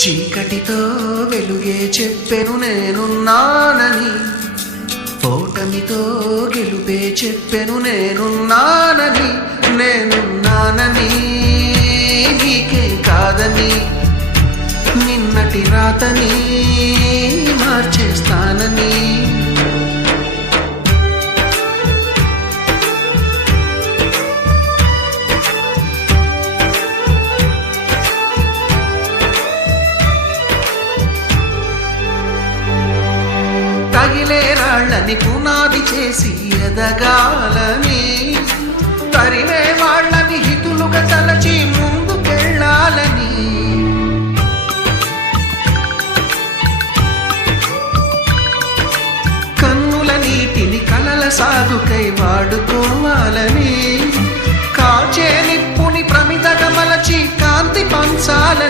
చీకటితో వెలుగే చెప్పెను నేనున్నానని, ఓటమితో గెలుపే చెప్పెను నేనున్నానని. నేనున్నానని నీకే కాదని, నిన్నటి రాతని మార్చేస్తానని. తగిలే రాళ్ళని పునాది చేసి ఎదగాలని, తరిమే వాళ్ళని హితులుగా తల